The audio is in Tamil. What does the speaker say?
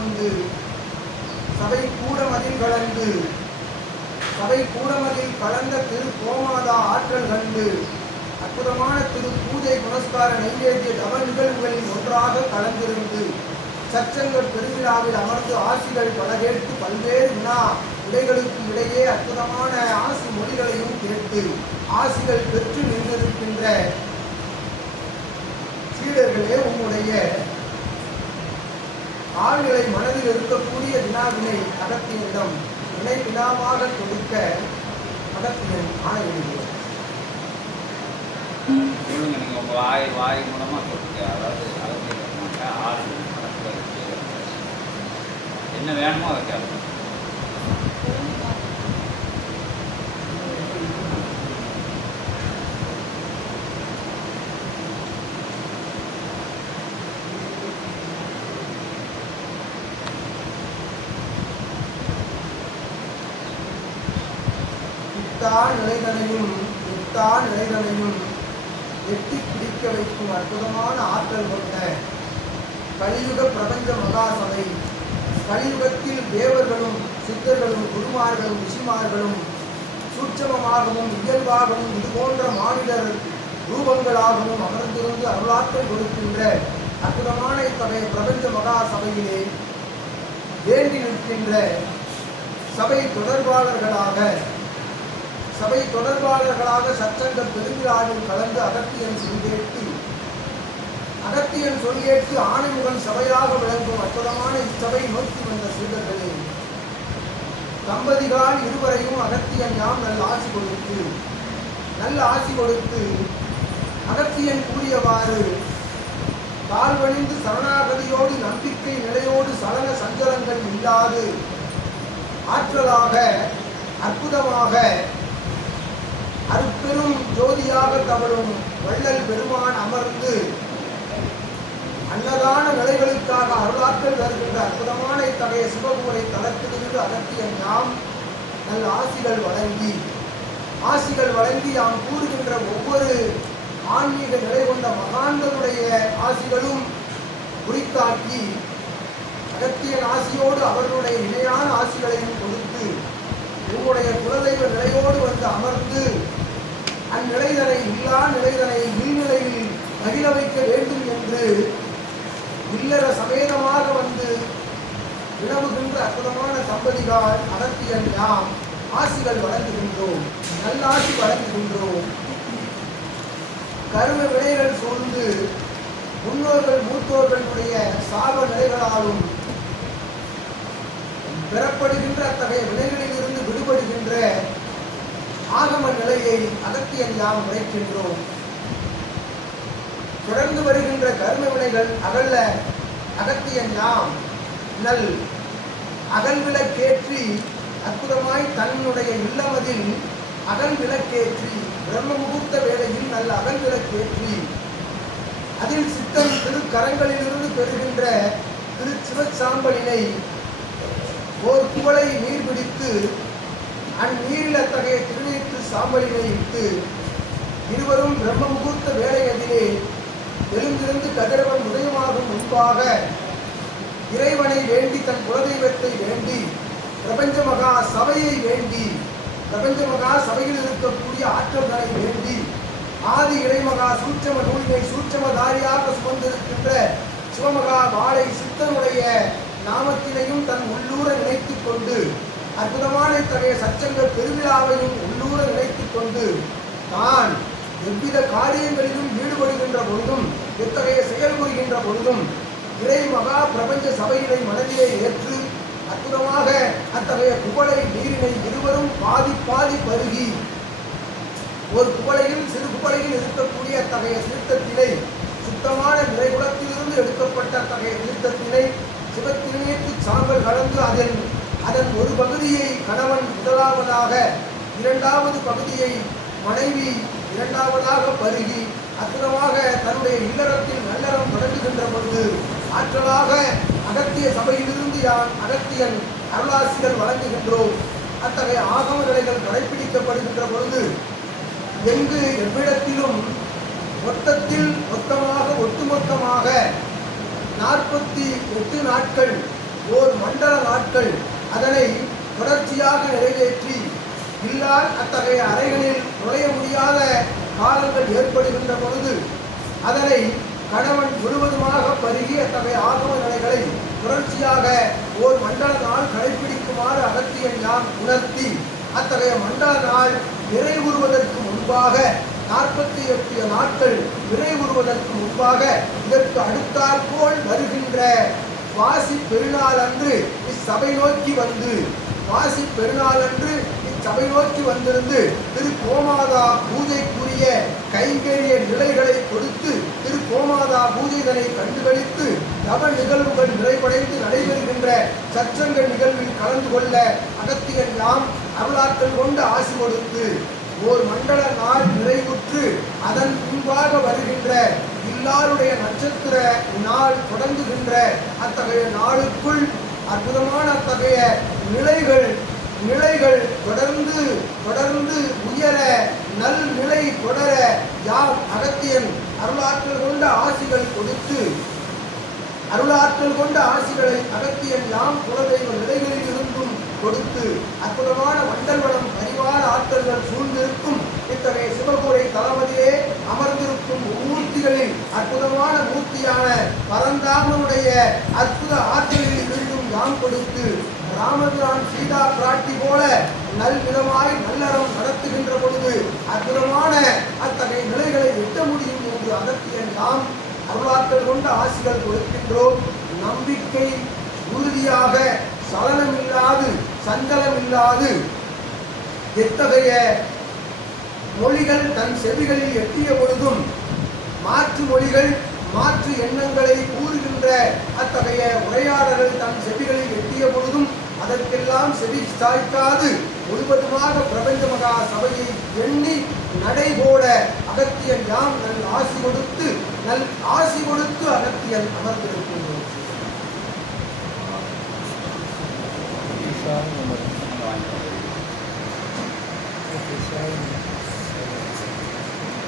வந்து சபை கூடமதில் கலந்து சபை கூடமதில் கலந்த திரு கோமாதா ஆற்றல் கண்டு அற்புதமான திரு பூஜை புனஸ்கார நைவேத்திய தவ நிகழ்வுகளில் ஒன்றாக கலந்திருந்து சச்சங்கள் பெருவிழாவில் அமர்ந்து ஆசிகள் பல கேட்டு பல்வேறு வினா விடைகளுக்கு இடையே அற்புதமான ஆசி மொழிகளையும் கேட்டு ஆசிகள் பெற்று நின்றிருக்கின்ற சீடர்களே உன்னுடைய ஆள்களை மனதில் இருக்கக்கூடிய வினாவினை அகத்தியரிடம் வினை வினாவாக கொடுக்க அகத்தியன் ஆணையிடுகிறார். சொல்லுங்க நீங்க உங்க வாய் வாய் மூலமா சொல்லுங்க. அதாவது அரசியல் ஆறு என்ன வேணுமோ அதை கேட்கணும் எட்டா நிலைதனையும் எட்டா நிலைதனையும் எட்டி பிடிக்க வைக்கும் அற்புதமான ஆற்றல் கொண்ட கலியுக பிரபஞ்ச மகாசபை. கலியுகத்தில் தேவர்களும் சித்தர்களும் குருமார்களும் ரிஷிமார்களும் சூட்சமமாகவும் இயல்பாகவும் இது போன்ற மாநிலர் ரூபங்களாகவும் அமர்ந்திருந்து அருளாற்றல் கொடுக்கின்ற அற்புதமான இத்தகைய பிரபஞ்ச மகா சபையிலே வேண்டி நிற்கின்ற சபை தொடர்பாளர்களாக சபை தொடர்பாளர்களாக சச்சங்க பெருவிழாவில் கலந்து அகத்தியன் சொல்கேட்டு. அகத்தியன் சொல்கேட்டு ஆணைமுகன் சபையாக விளங்கும் அற்புதமான இச்சபை நோக்கி வந்த சீடர்களே. தம்பதிகால் இருவரையும் அகத்தியன் யாம் நல்ல ஆசி கொடுத்து நல்ல ஆசி கொடுத்து அகத்தியன் கூறியவாறு தாழ்வணிந்து சரணாகதியோடு நம்பிக்கை நிலையோடு சலன சஞ்சலங்கள் இல்லாது ஆற்றலாக அற்புதமாக ஆதியாக தவழும் வள்ளல் பெருமான் அமர்ந்து அன்னதான நிலைகளுக்காக அருளாற்றல் வருகின்ற அற்புதமான இத்தகைய சிவபுரை தளத்திலிருந்து அகற்றிய நாம் நல்ல ஆசிகள் வழங்கி ஆசிகள் வழங்கி நாம் கூறுகின்ற ஒவ்வொரு ஆன்மீக நிலை கொண்ட மகான்களுடைய ஆசிகளும் குறித்தாக்கி அகத்தியன் ஆசியோடு அவர்களுடைய இணையான ஆசி கொடுத்து உங்களுடைய குலதெய்வ நிலையோடு வந்து அமர்ந்து அந்நிலைதனை இல்லா நிலைதனை வீழ்நிலையில் மகிழ வைக்க வேண்டும் என்று இல்லற சமேதமாக வந்து விளவுகின்ற அற்புதமான தம்பதிகள் அகத்தியன் நாம் ஆசிகள் வழங்குகின்றோம் நல்லாசி வழங்குகின்றோம் கரும வினைகள் சூழ்ந்து முன்னோர்கள் மூத்தோர்களுடைய சாப நிலைகளாலும் பெறப்படுகின்ற அத்தகைய வினைகளில் இருந்து விடுபடுகின்ற ஆகம நிலையை அகத்தியன் நாம் உரைக்கின்றோம். தொடர்ந்து வருகின்ற கரும வினைகள் அகல்ல அகத்தியன் நாம் நல் அகல் விளக்கேற்றி அற்புதமாய் தன்னுடைய இல்லமதில் அகல் விளக்கேற்றி பிரம்ம முகூர்த்த வேளையில் நல்ல அகல் விளக்கேற்றி அதில் சித்தம் திருக்கரங்களிலிருந்து பெறுகின்ற திரு சிவச்சாம்பலினை ஓர் குவளை நீர் பிடித்து அந்நீரில் அத்தகைய திருநீற்று சாம்பலினை இட்டு இருவரும் பிரம்ம முகூர்த்த வேளையதிலே எழுந்திருந்து கதிரவன் உதயமாகும் முன்பாக இறைவனை வேண்டி தன் குலதெய்வத்தை வேண்டி பிரபஞ்ச மகா சபையை வேண்டி பிரபஞ்ச மகா சபையில் இருக்கக்கூடிய ஆற்றல்களை வேண்டி ஆதி இறைமகா சூட்சம நூலினை சூட்சமதாரியாக சுமந்திருக்கின்ற சிவமகா வாழை சித்தனுடைய நாமத்தினையும் தன் உள்ளூர நினைத்துக் கொண்டு அற்புதமான இத்தகைய சச்சங்க பெருவிழாவையும் உள்ளூர நினைத்து கொண்டு தான் எவ்வித காரியங்களிலும் பொழுதும் இத்தகைய செயல் புரிகின்ற பொழுதும் இறை மகா பிரபஞ்ச சபையினை மனதிலே ஏற்று அற்புதமாக அத்தகைய குவளை நீரினை இருவரும் பாதி பாதி பருகி ஒரு குவளையில் சிறு குவளையில் இருக்கக்கூடிய அத்தகைய தீர்த்தத்தினை சுத்தமான நிறைகுலத்திலிருந்து எடுக்கப்பட்ட அத்தகைய தீர்த்தத்தினை சிவத்திருநீற்று சாம்பல் கலந்து அதன் அதன் ஒரு பகுதியை கணவன் முதலாவதாக இரண்டாவது பகுதியை மனைவி இரண்டாவதாக பருகி அற்புதமாக தன்னுடைய இல்லறத்தில் நல்லறம் தொடங்குகின்ற பொழுது ஆற்றலாக அகத்திய சபையிலிருந்து யான் அகத்தியன் அருளாசிகள் வழங்குகின்றோம். அத்தகைய ஆகம நிலைகள் கடைபிடிக்கப்படுகின்ற பொழுது எங்கு எவ்விடத்திலும் மொத்தத்தில் மொத்தமாக ஒட்டுமொத்தமாக நாற்பத்தி எட்டு நாட்கள் ஓர் மண்டல நாட்கள் அதனை தொடர்ச்சியாக நிறைவேற்றி இல்லால் அத்தகைய அறைகளில் நுழைய முடியாத காலங்கள் ஏற்படுகின்ற பொழுது அதனை கணவன் முழுவதுமாக பருகி அத்தகைய ஆகம நிலைகளை தொடர்ச்சியாக ஓர் மண்டல நாள் கடைபிடிக்குமாறு அகத்தியன் யாம் உணர்த்தி அத்தகைய மண்டல நாள் நிறைவுறுவதற்கு முன்பாக நாற்பத்தி எட்டு நாட்கள் நிறைவுறுவதற்கு முன்பாக இதற்கு அடுத்தாற்போல் வருகின்ற வாசி பெருநாள் அன்று இச்சபை நோக்கி வந்து மாசி பெருநாளன்று இச்சபை நோக்கி வந்திருந்து திரு கோமாதா பூஜைக்குரிய கைங்கரிய நிலைகளை கொடுத்து திரு கோமாதா பூஜைதனை கண்டுகளித்து தவ நிகழ்வுகள் நிறைவடைந்து நடைபெறுகின்ற சச்சங்க நிகழ்வில் கலந்து கொள்ள அகத்தியன் நாம் அருளாற்றல் கொண்டு ஆசி கொடுத்து ஓர் மண்டல நாள் நிறைவுற்று அதன் முன்பாக வருகின்ற எல்லாருடைய நட்சத்திர நாள் தொடங்குகின்ற அத்தகைய நாளுக்குள் அற்புதமான அத்தகைய நிலைகள் நிலைகள் தொடர்ந்து தொடர்ந்து உயர நல் நிலை தொடர யார் அகத்தியன் அருளாற்றல் கொண்ட ஆசிகள் கொடுத்து அருளாற்றல் கொண்ட ஆசிகளை அகத்தியன் யாம் குலதெய்வ நிலைகளில் இருந்தும் கொடுத்து அற்புதமான மண்டல்வனம் அறிவான ஆற்றல்கள் சூழ்ந்திருக்கும் இத்தகைய சிவகோரை தளபதியே அமர்ந்திருக்கும் மூர்த்திகளில் அற்புதமான மூர்த்தியான பரந்தாமனுடைய அற்புத ஆற்றலில் இருந்து யாம் கொடுத்து ராமபிரான் சீதா பிராட்டி போல நல்விதமாய் நல்லறம் நடத்துகின்ற பொழுது அற்புதமான அத்தகைய நிலைகளை எட்ட முடியும் என்று அகத்தியன் நாம் அருளாக்கள் கொண்ட ஆசிகள் கொடுக்கின்றோம். நம்பிக்கை உறுதியாக சலனமில்லாது சஞ்சலமில்லாது எத்தகைய மொழிகள் தன் செவிகளில் எட்டிய பொழுதும் மாற்று மொழிகள் மாற்று எண்ணங்களை கூறுகின்ற அத்தகைய உரையாடல்கள் தன் செவிகளில் எட்டிய பொழுதும் அதற்கெல்லாம் செவி சாய்க்காது. முழுவதுமாக பிரபஞ்ச மகா சபையை எண்ணி நடைபோட அகத்தியன் யாம் நல் ஆசி கொடுத்து நல் ஆசி கொடுத்து அகத்தியன் அமர்ந்திருக்கின்றோம். வாங்கிட்டு